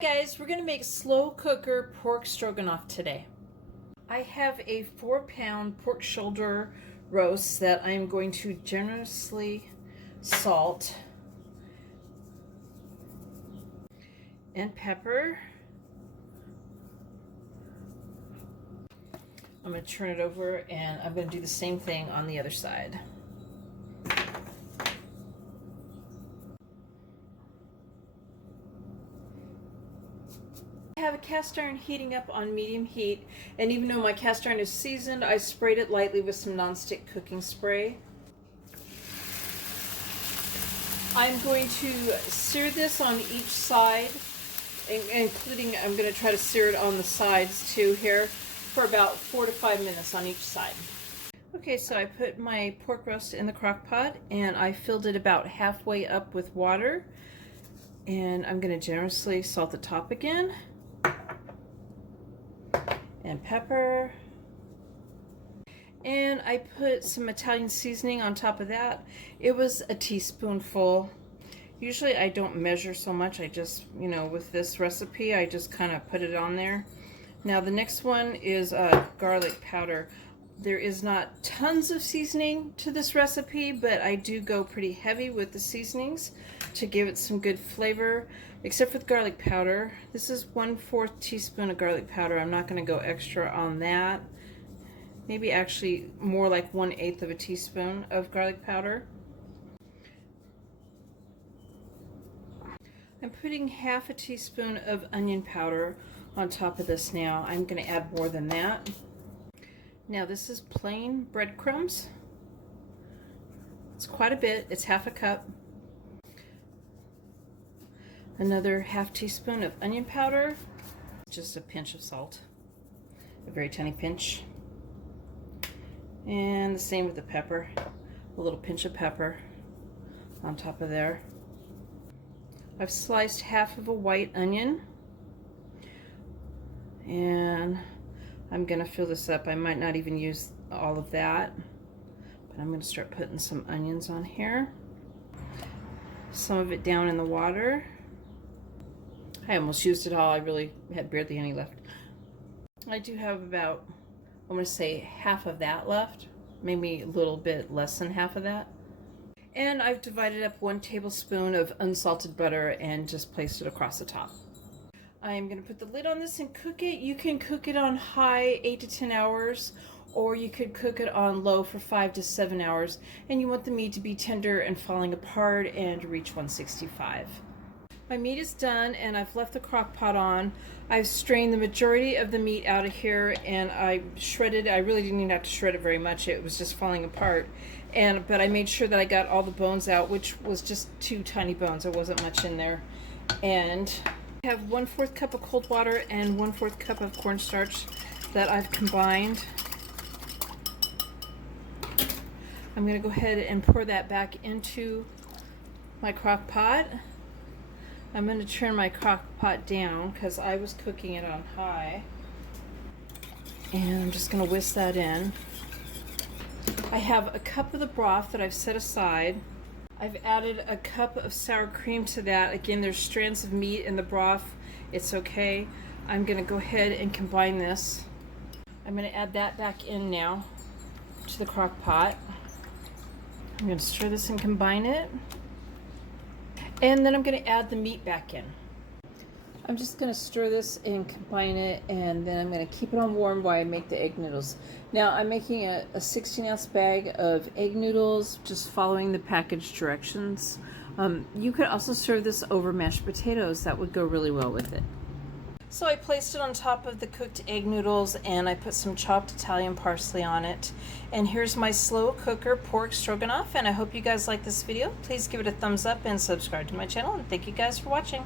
Guys, we're going to make slow cooker pork stroganoff today. I have a 4-pound pork shoulder roast that I'm going to generously salt and pepper. I'm going to turn it over and I'm going to do the same thing on the other side. I have a cast iron heating up on medium heat, and even though my cast iron is seasoned, I sprayed it lightly with some nonstick cooking spray. I'm going to sear this on each side, including I'm going to try to sear it on the sides too here for about 4 to 5 minutes on each side. Okay, so I put my pork roast in the crock pot and I filled it about halfway up with water, and I'm going to generously salt the top again. And pepper, and I put some Italian seasoning on top of that. It was a teaspoonful. Usually I don't measure so much, I just, with this recipe I just kind of put it on there. Now the next one is garlic powder. There is not tons of seasoning to this recipe, but I do go pretty heavy with the seasonings to give it some good flavor, except for the garlic powder. This is 1/4 teaspoon of garlic powder. I'm not going to go extra on that. Maybe actually more like 1/8 of a teaspoon of garlic powder. I'm putting half a teaspoon of onion powder on top of this now. I'm going to add more than that. Now this is plain breadcrumbs. It's quite a bit. It's half a cup. Another half teaspoon of onion powder. Just a pinch of salt. A very tiny pinch. And the same with the pepper. A little pinch of pepper on top of there. I've sliced half of a white onion. And I'm going to fill this up. I might not even use all of that, but I'm going to start putting some onions on here. Some of it down in the water. I almost used it all. I really had barely any left. I do have about, I'm going to say half of that left, maybe a little bit less than half of that. And I've divided up 1 tablespoon of unsalted butter and just placed it across the top. I'm going to put the lid on this and cook it. You can cook it on high 8 to 10 hours, or you could cook it on low for 5 to 7 hours. And you want the meat to be tender and falling apart and reach 165. My meat is done and I've left the crock pot on. I've strained the majority of the meat out of here and I shredded. I really didn't even have to shred it very much. It was just falling apart. But I made sure that I got all the bones out, which was just 2 tiny bones. There wasn't much in there. And I have 1/4 cup of cold water and 1/4 cup of cornstarch that I've combined. I'm going to go ahead and pour that back into my crock pot. I'm going to turn my crock pot down because I was cooking it on high. And I'm just going to whisk that in. I have a cup of the broth that I've set aside. I've added a cup of sour cream to that. Again, there's strands of meat in the broth. It's okay. I'm going to go ahead and combine this. I'm going to add that back in now to the crock pot. I'm going to stir this and combine it. And then I'm going to add the meat back in. I'm just going to stir this and combine it, and then I'm going to keep it on warm while I make the egg noodles. Now I'm making a 16-ounce bag of egg noodles, just following the package directions. You could also serve this over mashed potatoes. That would go really well with it. So I placed it on top of the cooked egg noodles and I put some chopped Italian parsley on it. And here's my slow cooker pork stroganoff, and I hope you guys like this video. Please give it a thumbs up and subscribe to my channel, and thank you guys for watching.